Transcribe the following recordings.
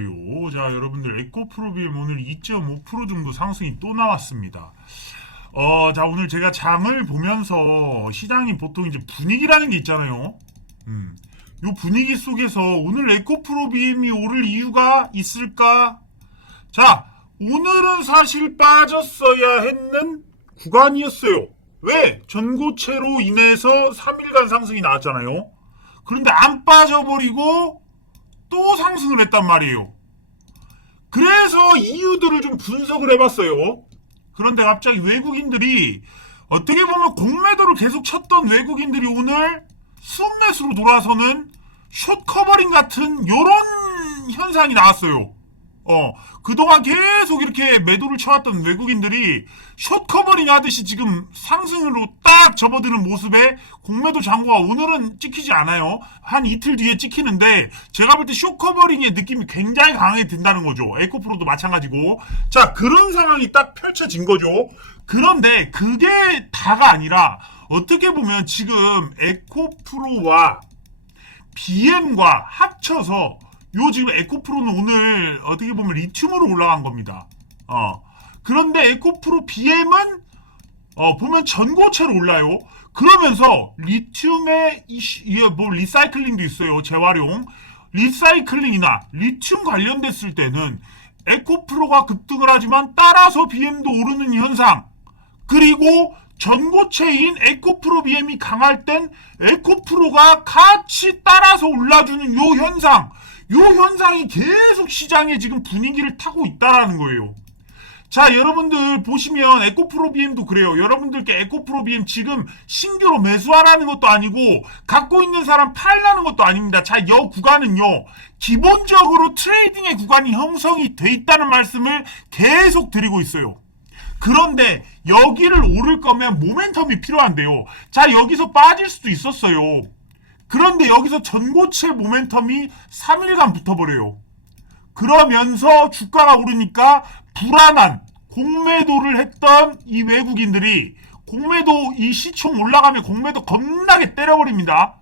안녕하세요. 자, 여러분들 에코프로비엠 오늘 2.5% 정도 상승이 또 나왔습니다. 자, 오늘 제가 장을 보면서 시장이 보통 이제 분위기라는 게 있잖아요. 요 분위기 속에서 오늘 에코프로비엠이 오를 이유가 있을까? 자, 오늘은 사실 빠졌어야 했는 구간이었어요. 왜? 전고체로 인해서 3일간 상승이 나왔잖아요. 그런데 안 빠져버리고 또 상승을 했단 말이에요. 그래서 이유들을 좀 분석을 해봤어요. 그런데 갑자기 외국인들이 어떻게 보면 공매도를 계속 쳤던 외국인들이 오늘 순매수로 돌아서는 숏 커버링 같은 요런 현상이 나왔어요. 그동안 계속 이렇게 매도를 쳐왔던 외국인들이 숏 커버링 하듯이 지금 상승으로 딱 접어드는 모습에 공매도 잔고가 오늘은 찍히지 않아요. 한 이틀 뒤에 찍히는데 제가 볼 때 숏 커버링의 느낌이 굉장히 강하게 든다는 거죠. 에코프로도 마찬가지고. 자, 그런 상황이 딱 펼쳐진 거죠. 그런데 그게 다가 아니라 어떻게 보면 지금 에코프로와 BM과 합쳐서 요 지금 에코프로는 오늘 어떻게 보면 리튬으로 올라간 겁니다. 그런데 에코프로 BM은 보면 전고체로 올라요. 그러면서 리튬의 뭐 리사이클링도 있어요. 재활용. 리사이클링이나 리튬 관련됐을 때는 에코프로가 급등을 하지만 따라서 BM도 오르는 현상. 그리고 전고체인 에코프로 BM이 강할 땐 에코프로가 같이 따라서 올라주는 요 현상. 요 현상이 계속 시장에 지금 분위기를 타고 있다라는 거예요. 자, 여러분들 보시면 에코프로 BM도 그래요. 여러분들께 에코프로 BM 지금 신규로 매수하라는 것도 아니고 갖고 있는 사람 팔라는 것도 아닙니다. 자, 이 구간은요. 기본적으로 트레이딩의 구간이 형성이 돼 있다는 말씀을 계속 드리고 있어요. 그런데 여기를 오를 거면 모멘텀이 필요한데요. 자, 여기서 빠질 수도 있었어요. 그런데 여기서 전고체 모멘텀이 3일간 붙어버려요. 그러면서 주가가 오르니까 불안한 공매도를 했던 이 외국인들이 공매도 이 시총 올라가면 공매도 겁나게 때려버립니다.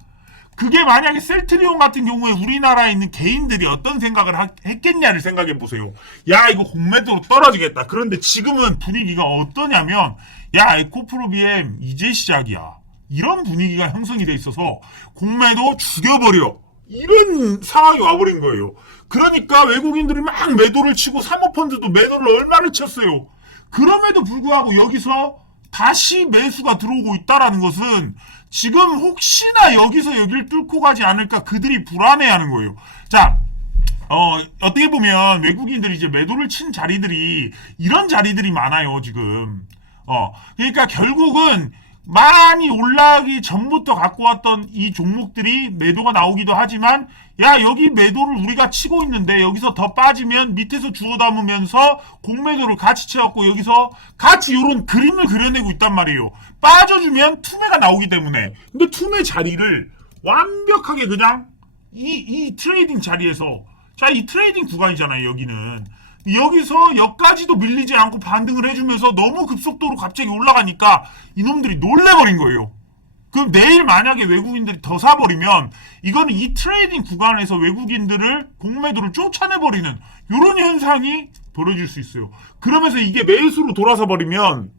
그게 만약에 셀트리온 같은 경우에 우리나라에 있는 개인들이 어떤 생각을 했겠냐를 생각해 보세요. 야, 이거 공매도로 떨어지겠다. 그런데 지금은 분위기가 어떠냐면 야, 에코프로 BM 이제 시작이야. 이런 분위기가 형성이 돼 있어서 공매도 죽여버려. 이런 상황이 와버린 거예요. 그러니까 외국인들이 막 매도를 치고 사모펀드도 매도를 얼마를 쳤어요. 그럼에도 불구하고 여기서 다시 매수가 들어오고 있다라는 것은 지금 혹시나 여기서 여기를 뚫고 가지 않을까 그들이 불안해하는 거예요. 자, 어떻게 보면 외국인들이 이제 매도를 친 자리들이 이런 자리들이 많아요, 지금. 그러니까 결국은 많이 올라가기 전부터 갖고 왔던 이 종목들이 매도가 나오기도 하지만 야, 여기 매도를 우리가 치고 있는데 여기서 더 빠지면 밑에서 주워 담으면서 공매도를 같이 채웠고 여기서 같이 이런 그림을 그려내고 있단 말이에요. 빠져주면 투매가 나오기 때문에. 근데 투매 자리를 완벽하게 그냥 이 트레이딩 자리에서 자, 이 트레이딩 구간이잖아요, 여기는. 여기서 여기까지도 밀리지 않고 반등을 해주면서 너무 급속도로 갑자기 올라가니까 이놈들이 놀래버린 거예요. 그럼 내일 만약에 외국인들이 더 사버리면 이거는 이 트레이딩 구간에서 외국인들을 공매도를 쫓아내버리는 이런 현상이 벌어질 수 있어요. 그러면서 이게 매수로 돌아서 버리면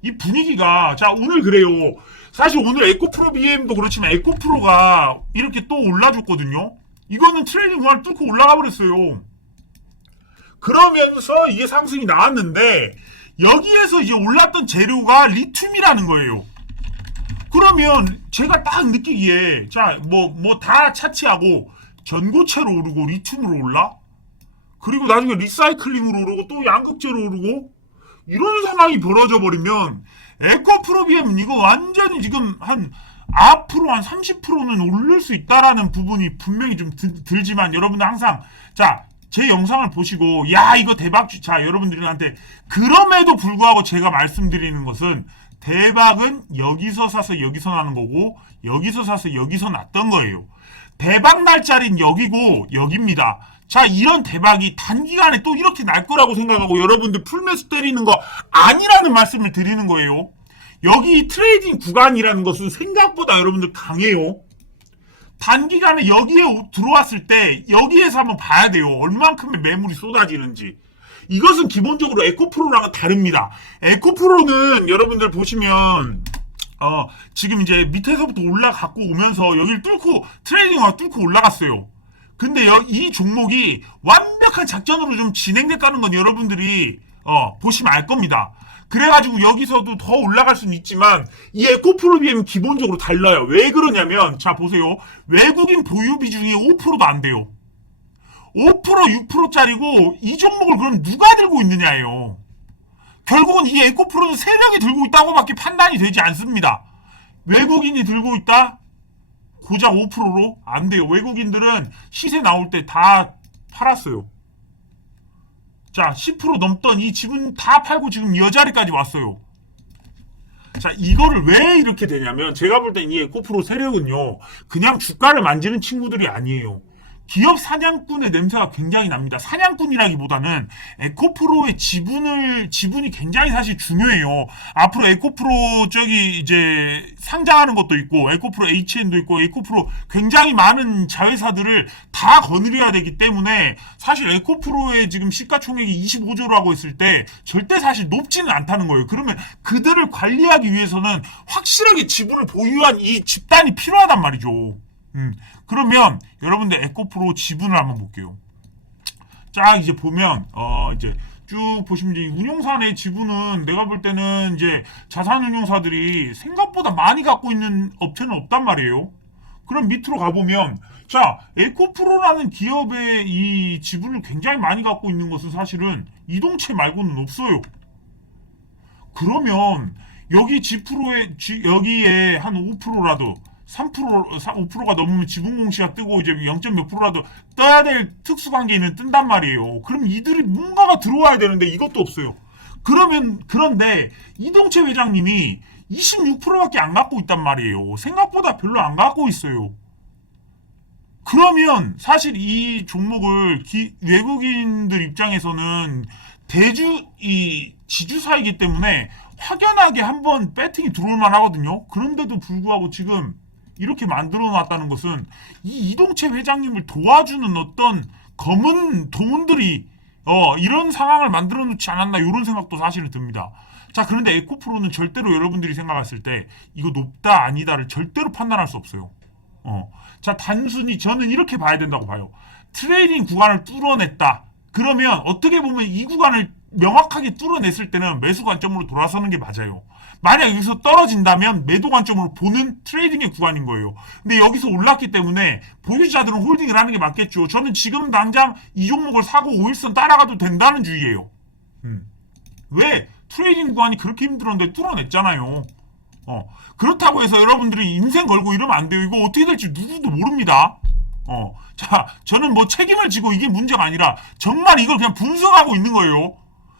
이 분위기가 자, 오늘 그래요. 사실 오늘 에코프로 BM도 그렇지만 에코프로가 이렇게 또 올라줬거든요. 이거는 트레이딩 구간을 뚫고 올라가 버렸어요. 그러면서 이게 상승이 나왔는데 여기에서 이제 올랐던 재료가 리튬이라는 거예요. 그러면 제가 딱 느끼기에 자, 뭐 다 차치하고 전고체로 오르고 리튬으로 올라? 그리고 나중에 리사이클링으로 오르고 또 양극재로 오르고 이런 상황이 벌어져 버리면 에코프로비엠은 이거 완전히 지금 앞으로 한 30%는 오를 수 있다라는 부분이 분명히 좀 들지만 여러분들 항상 자, 제 영상을 보시고 야, 이거 대박 자, 여러분들한테 그럼에도 불구하고 제가 말씀드리는 것은 대박은 여기서 사서 여기서 나는 거고 여기서 사서 여기서 났던 거예요. 대박 날 자리는 여기고 여기입니다. 자, 이런 대박이 단기간에 또 이렇게 날 거라고 생각하고 여러분들 풀매수 때리는 거 아니라는 말씀을 드리는 거예요. 여기 트레이딩 구간이라는 것은 생각보다 여러분들 강해요. 단기간에 여기에 들어왔을 때 여기에서 한번 봐야 돼요. 얼만큼의 매물이 쏟아지는지. 이것은 기본적으로 에코프로랑은 다릅니다. 에코프로는 여러분들 보시면 지금 이제 밑에서부터 올라갔고 오면서 여기를 뚫고 트레이딩화 뚫고 올라갔어요. 근데 이 종목이 완벽한 작전으로 좀 진행됐다는 건 여러분들이 보시면 알 겁니다. 그래가지고 여기서도 더 올라갈 수는 있지만 이 에코프로 비하면 기본적으로 달라요. 왜 그러냐면 자 보세요. 외국인 보유 비중이 5%도 안 돼요. 5% 6%짜리고 이 종목을 그럼 누가 들고 있느냐예요. 결국은 이 에코프로는 세력이 들고 있다고밖에 판단이 되지 않습니다. 외국인이 들고 있다? 고작 5%로? 안 돼요. 외국인들은 시세 나올 때 다 팔았어요. 자, 10% 넘던 이 지분 다 팔고 지금 이 자리까지 왔어요. 자, 이거를 왜 이렇게 되냐면 제가 볼 땐 이 에코프로 세력은요. 그냥 주가를 만지는 친구들이 아니에요. 기업 사냥꾼의 냄새가 굉장히 납니다. 사냥꾼이라기보다는 에코프로의 지분이 굉장히 사실 중요해요. 앞으로 에코프로 저기 이제 상장하는 것도 있고, 에코프로 HN도 있고, 에코프로 굉장히 많은 자회사들을 다 거느려야 되기 때문에 사실 에코프로의 지금 시가총액이 25조라고 했을 때 절대 사실 높지는 않다는 거예요. 그러면 그들을 관리하기 위해서는 확실하게 지분을 보유한 이 집단이 필요하단 말이죠. 그러면 여러분들 에코프로 지분을 한번 볼게요. 쫙 이제 보면 이제 쭉 보시면 이제 운용사의 지분은 내가 볼 때는 이제 자산운용사들이 생각보다 많이 갖고 있는 업체는 없단 말이에요. 그럼 밑으로 가보면 자 에코프로라는 기업의 이 지분을 굉장히 많이 갖고 있는 것은 사실은 이동채 말고는 없어요. 그러면 여기 여기에 한 5%라도 5%가 넘으면 지분 공시가 뜨고 이제 0. 몇 %라도 떠야 될 특수관계는 뜬단 말이에요. 그럼 이들이 뭔가가 들어와야 되는데 이것도 없어요. 그런데 이동채 회장님이 26%밖에 안 갖고 있단 말이에요. 생각보다 별로 안 갖고 있어요. 그러면 사실 이 종목을 외국인들 입장에서는 지주사이기 때문에 확연하게 한번 배팅이 들어올 만하거든요. 그런데도 불구하고 지금 이렇게 만들어 놨다는 것은 이 이동채 회장님을 도와주는 어떤 검은 돈들이 이런 상황을 만들어 놓지 않았나 이런 생각도 사실은 듭니다. 자, 그런데 에코프로는 절대로 여러분들이 생각했을 때 이거 높다 아니다를 절대로 판단할 수 없어요. 자, 단순히 저는 이렇게 봐야 된다고 봐요. 트레이딩 구간을 뚫어냈다. 그러면 어떻게 보면 이 구간을 명확하게 뚫어냈을 때는 매수 관점으로 돌아서는 게 맞아요. 만약 여기서 떨어진다면 매도 관점으로 보는 트레이딩의 구간인 거예요. 근데 여기서 올랐기 때문에 보유자들은 홀딩을 하는 게 맞겠죠. 저는 지금 당장 이 종목을 사고 5일선 따라가도 된다는 주의예요. 왜? 트레이딩 구간이 그렇게 힘들었는데 뚫어냈잖아요. 그렇다고 해서 여러분들이 인생 걸고 이러면 안 돼요. 이거 어떻게 될지 누구도 모릅니다. 자, 저는 뭐 책임을 지고 이게 문제가 아니라 정말 이걸 그냥 분석하고 있는 거예요.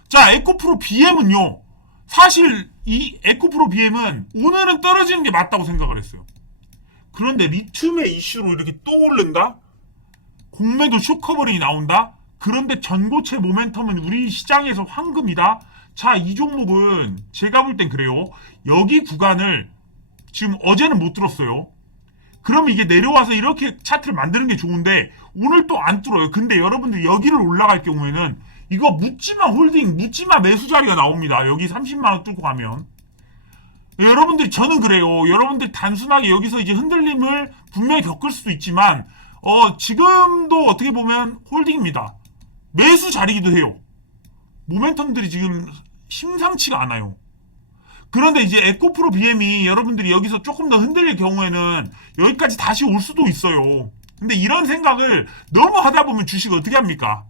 자, 에코프로 BM은요. 사실 이 에코프로 BM은 오늘은 떨어지는 게 맞다고 생각을 했어요. 그런데 리튬의 이슈로 이렇게 또 오른다? 공매도 쇼커버링이 나온다? 그런데 전고체 모멘텀은 우리 시장에서 황금이다? 자, 이 종목은 제가 볼 땐 그래요. 여기 구간을 지금 어제는 못 들었어요. 그러면 이게 내려와서 이렇게 차트를 만드는 게 좋은데 오늘 또 안 뚫어요. 근데 여러분들 여기를 올라갈 경우에는 이거 묻지마 홀딩, 묻지마 매수 자리가 나옵니다. 여기 30만원 뚫고 가면. 여러분들 저는 그래요. 여러분들 단순하게 여기서 이제 흔들림을 분명히 겪을 수도 있지만 지금도 어떻게 보면 홀딩입니다. 매수 자리기도 해요. 모멘텀들이 지금 심상치가 않아요. 그런데 이제 에코프로 BM이 여러분들이 여기서 조금 더 흔들릴 경우에는 여기까지 다시 올 수도 있어요. 근데 이런 생각을 너무 하다 보면 주식 어떻게 합니까?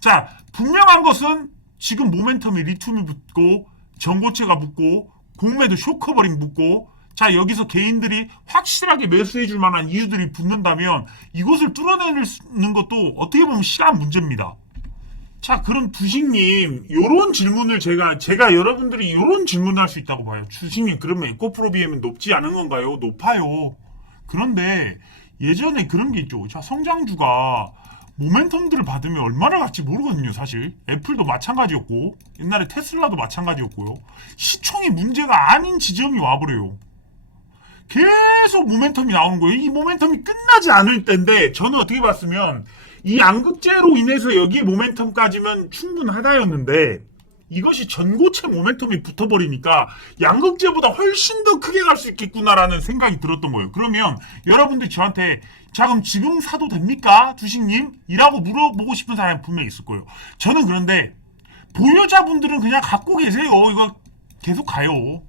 자, 분명한 것은 지금 모멘텀이 리튬이 붙고 전고체가 붙고 공매도 쇼커버링 붙고 자, 여기서 개인들이 확실하게 매수해 줄 만한 이유들이 붙는다면 이것을 뚫어내는 것도 어떻게 보면 시간 문제입니다. 자, 그럼 주식님 요런 질문을 제가 여러분들이 요런 질문을 할 수 있다고 봐요. 주식님 그러면 에코프로 BM은 높지 않은 건가요? 높아요. 그런데 예전에 그런 게 있죠. 자, 성장주가 모멘텀들을 받으면 얼마나 갈지 모르거든요. 사실 애플도 마찬가지였고 옛날에 테슬라도 마찬가지였고요. 시총이 문제가 아닌 지점이 와버려요. 계속 모멘텀이 나오는 거예요. 이 모멘텀이 끝나지 않을 때인데 저는 어떻게 봤으면 이 양극재로 인해서 여기 모멘텀까지면 충분하다였는데 이것이 전고체 모멘텀이 붙어버리니까 양극재보다 훨씬 더 크게 갈 수 있겠구나라는 생각이 들었던 거예요. 그러면 여러분들 저한테 자 그럼 지금 사도 됩니까? 주식님? 이라고 물어보고 싶은 사람이 분명히 있을 거예요. 저는 그런데 보유자분들은 그냥 갖고 계세요. 이거 계속 가요.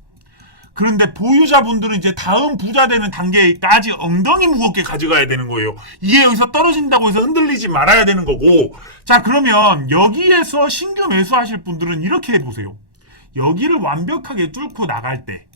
그런데 보유자분들은 이제 다음 부자 되는 단계까지 엉덩이 무겁게 가져가야 되는 거예요. 이게 여기서 떨어진다고 해서 흔들리지 말아야 되는 거고. 자, 그러면 여기에서 신규 매수하실 분들은 이렇게 해보세요. 여기를 완벽하게 뚫고 나갈 때.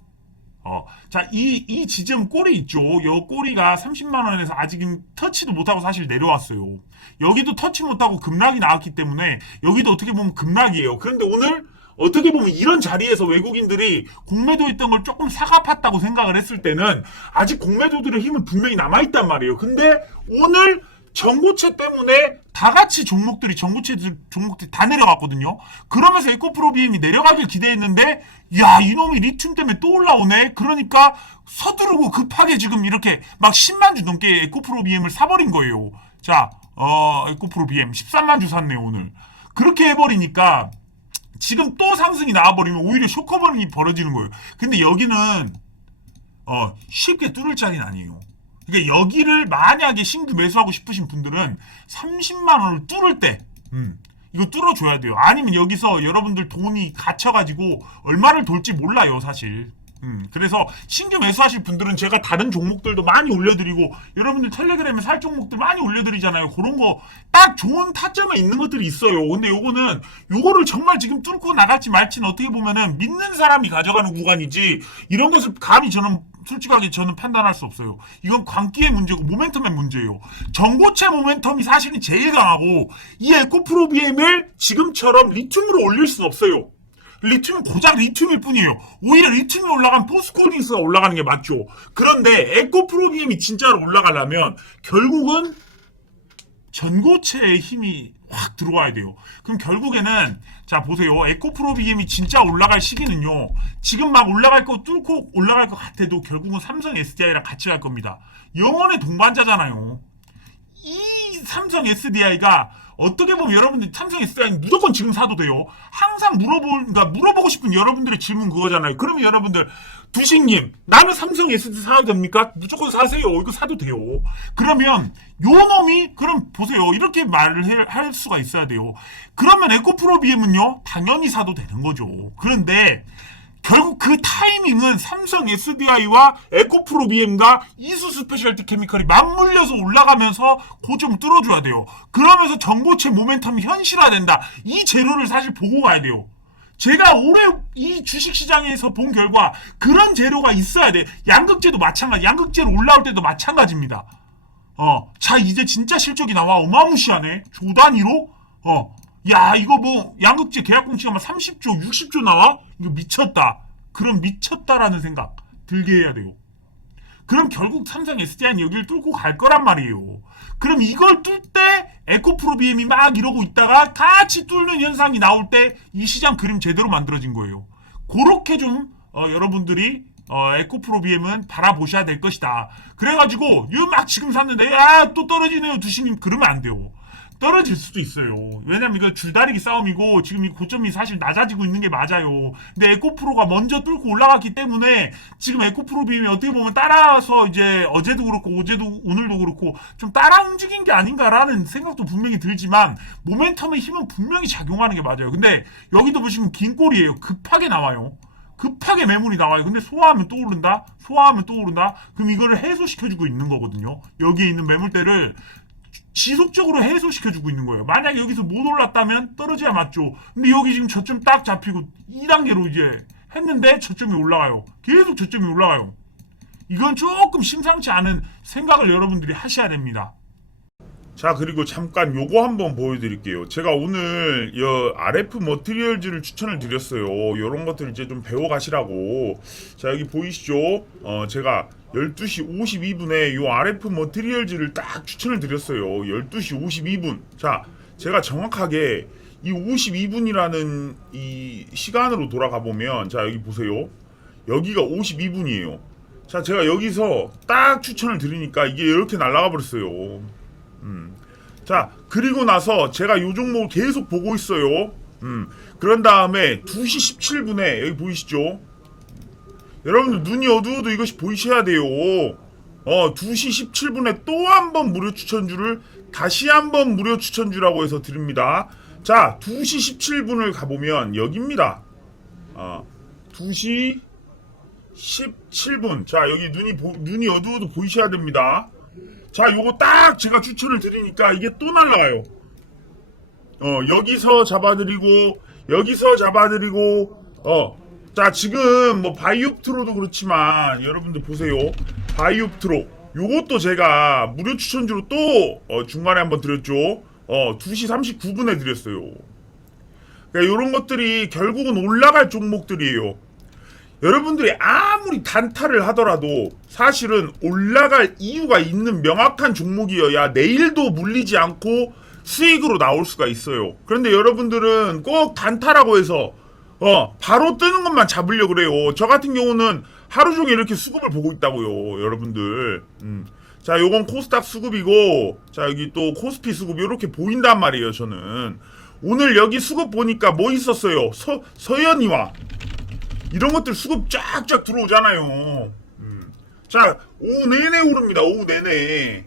자, 이 지점 꼬리 있죠? 이 꼬리가 30만원에서 아직은 터치도 못하고 사실 내려왔어요. 여기도 터치 못하고 급락이 나왔기 때문에 여기도 어떻게 보면 급락이에요. 그런데 오늘 어떻게 보면 이런 자리에서 외국인들이 공매도했던 걸 조금 사과팠다고 생각을 했을 때는 아직 공매도들의 힘은 분명히 남아있단 말이에요. 근데 오늘 전고체 때문에 다 같이 종목들이 다 내려갔거든요. 그러면서 에코프로비엠이 내려가길 기대했는데 야 이놈이 리튬 때문에 또 올라오네. 그러니까 서두르고 급하게 지금 이렇게 막 10만 주 넘게 에코프로비엠을 사버린 거예요. 자 에코프로비엠 13만 주 샀네요 오늘. 그렇게 해버리니까 지금 또 상승이 나와버리면 오히려 쇼커버닝이 벌어지는 거예요. 근데 여기는 쉽게 뚫을 자리는 아니에요. 그러니까 여기를 만약에 신규 매수하고 싶으신 분들은 30만 원을 뚫을 때 이거 뚫어줘야 돼요. 아니면 여기서 여러분들 돈이 갇혀가지고 얼마를 돌지 몰라요 사실. 그래서 신규 매수하실 분들은 제가 다른 종목들도 많이 올려드리고 여러분들 텔레그램에 살 종목들 많이 올려드리잖아요. 그런 거 딱 좋은 타점에 있는 것들이 있어요. 근데 요거를 정말 지금 뚫고 나갈지 말지는 어떻게 보면은 믿는 사람이 가져가는 구간이지 이런 것을 감히 솔직하게 저는 판단할 수 없어요. 이건 광기의 문제고 모멘텀의 문제예요. 전고체 모멘텀이 사실은 제일 강하고 이 에코프로비엠을 지금처럼 리튬으로 올릴 수는 없어요. 리튬은 고작 리튬일 뿐이에요. 오히려 리튬이 올라간 포스코딩스가 올라가는 게 맞죠. 그런데 에코프로비엠이 진짜로 올라가려면 결국은 전고체의 힘이 확 들어와야 돼요. 그럼 결국에는 자 보세요. 에코프로비엠이 진짜 올라갈 시기는요. 지금 막 올라갈 거 뚫고 올라갈 것 같아도 결국은 삼성 SDI랑 같이 갈 겁니다. 영원의 동반자잖아요. 이 삼성 SDI가 어떻게 보면 여러분들 삼성 SDI는 무조건 지금 사도 돼요. 항상 물어보고 싶은 여러분들의 질문 그거잖아요. 그러면 여러분들 두식님 나는 삼성 SDI 사도 됩니까? 무조건 사세요. 이거 사도 돼요. 그러면 요 놈이 그럼 보세요. 이렇게 말을 할 수가 있어야 돼요. 그러면 에코프로비엠은요 당연히 사도 되는 거죠. 그런데 결국 그 타이밍은 삼성 SDI와 에코프로비엠과 이수 스페셜티 케미컬이 맞물려서 올라가면서 고점을 뚫어줘야 돼요. 그러면서 전고체 모멘텀이 현실화된다. 이 재료를 사실 보고 가야 돼요. 제가 올해 이 주식시장에서 본 결과 그런 재료가 있어야 돼. 양극재도 마찬가지. 양극재로 올라올 때도 마찬가지입니다. 자 이제 진짜 실적이 나와. 어마무시하네. 조 단위로. 야 이거 뭐 양극재 계약 공시가 막 30조 60조 나와? 이거 미쳤다. 그럼 미쳤다라는 생각 들게 해야 돼요. 그럼 결국 삼성 SDI는 여기를 뚫고 갈 거란 말이에요. 그럼 이걸 뚫 때 에코프로비엠이 막 이러고 있다가 같이 뚫는 현상이 나올 때 이 시장 그림 제대로 만들어진 거예요. 그렇게 좀 여러분들이 에코프로비엠은 바라보셔야 될 것이다. 그래가지고 이거 막 지금 샀는데 야 또 떨어지네요 두시님 그러면 안 돼요. 떨어질 수도 있어요. 왜냐면 이거 줄다리기 싸움이고 지금 이 고점이 사실 낮아지고 있는 게 맞아요. 근데 에코프로가 먼저 뚫고 올라갔기 때문에 지금 에코프로비엠이 어떻게 보면 따라서 이제 어제도 그렇고 오늘도 그렇고 좀 따라 움직인 게 아닌가라는 생각도 분명히 들지만 모멘텀의 힘은 분명히 작용하는 게 맞아요. 근데 여기도 보시면 긴 꼬리예요. 급하게 나와요. 급하게 매물이 나와요. 근데 소화하면 또 오른다? 소화하면 또 오른다? 그럼 이거를 해소시켜주고 있는 거거든요. 여기에 있는 매물대를 지속적으로 해소시켜주고 있는 거예요. 만약에 여기서 못 올랐다면 떨어져야 맞죠. 근데 여기 지금 저점 딱 잡히고 2단계로 이제 했는데 저점이 올라가요. 계속 저점이 올라가요. 이건 조금 심상치 않은 생각을 여러분들이 하셔야 됩니다. 자 그리고 잠깐 요거 한번 보여드릴게요. 제가 오늘 RF 머티리얼즈를 추천을 드렸어요. 요런 것들 이제 좀 배워가시라고. 자 여기 보이시죠? 제가 12시 52분에 요 RF 머티리얼즈를 딱 추천을 드렸어요. 12시 52분. 자 제가 정확하게 이 52분이라는 이 시간으로 돌아가 보면 자 여기 보세요. 여기가 52분이에요. 자, 제가 여기서 딱 추천을 드리니까 이게 이렇게 날아가 버렸어요. 자, 그리고 나서 제가 요 종목을 계속 보고 있어요. 그런 다음에 2시 17분에 여기 보이시죠? 여러분들 눈이 어두워도 이것이 보이셔야 돼요. 2시 17분에 또 한 번 무료 추천주를 다시 한번 무료 추천주라고 해서 드립니다. 자, 2시 17분을 가보면 여기입니다. 2시 17분. 자, 여기 눈이 어두워도 보이셔야 됩니다. 자, 요거 딱 제가 추천을 드리니까 이게 또 날라와요. 여기서 잡아드리고, 자, 지금 뭐 바이옵트로도 그렇지만 여러분들 보세요. 바이옵트로. 요것도 제가 무료 추천주로 또 중간에 한번 드렸죠. 2시 39분에 드렸어요. 그러니까 요런 것들이 결국은 올라갈 종목들이에요. 여러분들이 아무리 단타를 하더라도 사실은 올라갈 이유가 있는 명확한 종목이어야 내일도 물리지 않고 수익으로 나올 수가 있어요. 그런데 여러분들은 꼭 단타라고 해서 바로 뜨는 것만 잡으려고 그래요. 저 같은 경우는 하루 종일 이렇게 수급을 보고 있다고요, 여러분들. 자, 요건 코스닥 수급이고, 자, 여기 또 코스피 수급 이렇게 보인단 말이에요, 저는. 오늘 여기 수급 보니까 뭐 있었어요? 서현이와 이런 것들 수급 쫙쫙 들어오잖아요. 자, 오후 내내 오릅니다. 오후 내내.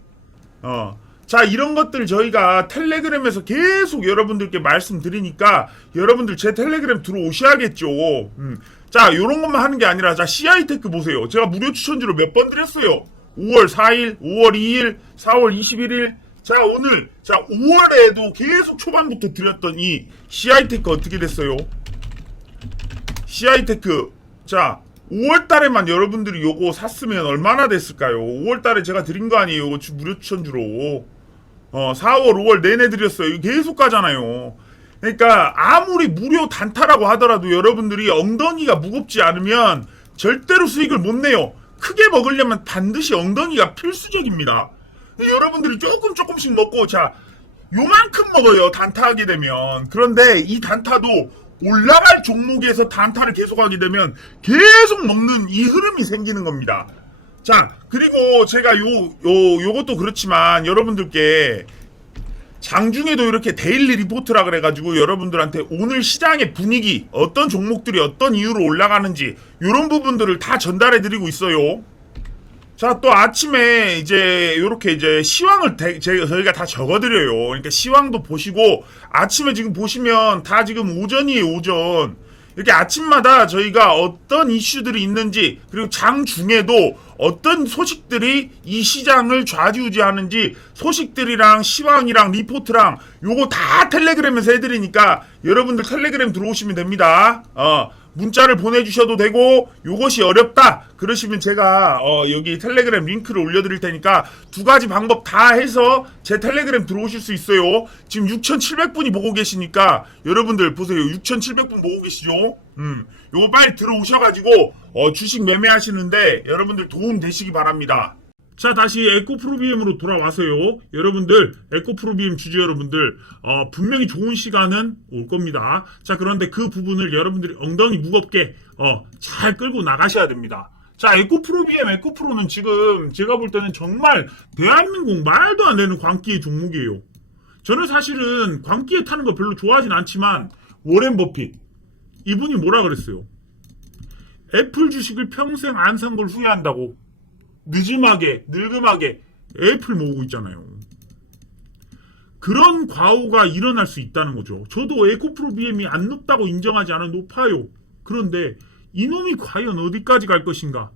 자, 이런 것들 저희가 텔레그램에서 계속 여러분들께 말씀드리니까 여러분들 제 텔레그램 들어오셔야겠죠. 자, 요런 것만 하는 게 아니라, 자, CI테크 보세요. 제가 무료 추천주로 몇 번 드렸어요. 5월 4일, 5월 2일, 4월 21일. 자, 오늘, 자, 5월에도 계속 초반부터 드렸던 이 CI테크 어떻게 됐어요? CI테크. 자, 5월달에만 여러분들이 요거 샀으면 얼마나 됐을까요? 5월달에 제가 드린 거 아니에요? 요거 무료 추천주로. 4월, 5월 내내 드렸어요. 이거 계속 가잖아요. 그러니까 아무리 무료 단타라고 하더라도 여러분들이 엉덩이가 무겁지 않으면 절대로 수익을 못 내요. 크게 먹으려면 반드시 엉덩이가 필수적입니다. 여러분들이 조금씩 먹고, 자, 요만큼 먹어요. 단타하게 되면. 그런데 이 단타도 올라갈 종목에서 단타를 계속하게 되면 계속 먹는 이 흐름이 생기는 겁니다. 자, 그리고 제가 요것도 그렇지만 여러분들께 장중에도 이렇게 데일리 리포트라 그래가지고 여러분들한테 오늘 시장의 분위기, 어떤 종목들이 어떤 이유로 올라가는지 요런 부분들을 다 전달해 드리고 있어요. 자, 또 아침에 이제 요렇게 이제 시황을 저희가 다 적어드려요. 그러니까 시황도 보시고, 아침에 지금 보시면 다 지금 오전이에요, 오전. 이렇게 아침마다 저희가 어떤 이슈들이 있는지, 그리고 장중에도 어떤 소식들이 이 시장을 좌지우지하는지 소식들이랑 시황이랑 리포트랑 요거 다 텔레그램에서 해드리니까 여러분들 텔레그램 들어오시면 됩니다. 문자를 보내주셔도 되고, 요것이 어렵다 그러시면 제가 여기 텔레그램 링크를 올려드릴 테니까 두 가지 방법 다 해서 제 텔레그램 들어오실 수 있어요. 지금 6,700분이 보고 계시니까 여러분들 보세요. 6,700분 보고 계시죠? 요거 빨리 들어오셔가지고 주식 매매하시는데 여러분들 도움 되시기 바랍니다. 자, 다시 에코프로비엠으로 돌아와서요. 여러분들, 에코프로비엠 주주 여러분들, 분명히 좋은 시간은 올 겁니다. 자, 그런데 그 부분을 여러분들이 엉덩이 무겁게 잘 끌고 나가셔야 됩니다. 자, 에코프로는 지금 제가 볼 때는 정말 대한민국 말도 안 되는 광기의 종목이에요. 저는 사실은 광기에 타는 거 별로 좋아하진 않지만 워렌 버핏 이분이 뭐라 그랬어요? 애플 주식을 평생 안 산 걸 후회한다고. 늙음하게 애플 모으고 있잖아요. 그런 과오가 일어날 수 있다는 거죠. 저도 에코프로비엠이 안 높다고 인정하지 않아 높아요. 그런데 이놈이 과연 어디까지 갈 것인가?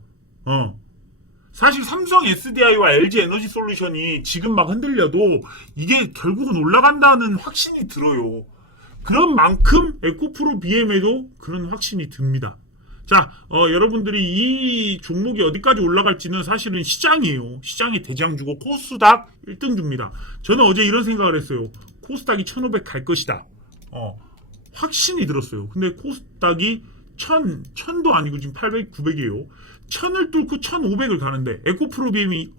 사실 삼성 SDI와 LG 에너지 솔루션이 지금 막 흔들려도 이게 결국은 올라간다는 확신이 들어요. 그런 만큼 에코프로비엠에도 그런 확신이 듭니다. 자, 여러분들이 이 종목이 어디까지 올라갈지는 사실은 시장이에요. 시장이 대장주고 코스닥 1등주입니다. 저는 어제 이런 생각을 했어요. 코스닥이 1500 갈 것이다. 확신이 들었어요. 근데 코스닥이 1000도 아니고 지금 800, 900이에요. 1000을 뚫고 1500을 가는데 에코프로비엠이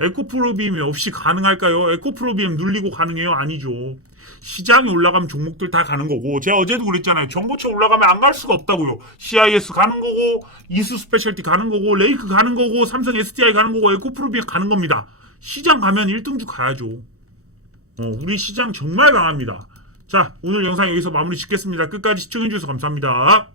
에코프로비엠이 없이 가능할까요? 에코프로비엠 눌리고 가능해요? 아니죠. 시장이 올라가면 종목들 다 가는 거고, 제가 어제도 그랬잖아요. 정보차 올라가면 안 갈 수가 없다고요. CIS 가는 거고, 이수 스페셜티 가는 거고, 레이크 가는 거고, 삼성 SDI 가는 거고, 에코프로비엠 가는 겁니다. 시장 가면 1등주 가야죠. 우리 시장 정말 강합니다. 자, 오늘 영상 여기서 마무리 짓겠습니다. 끝까지 시청해주셔서 감사합니다.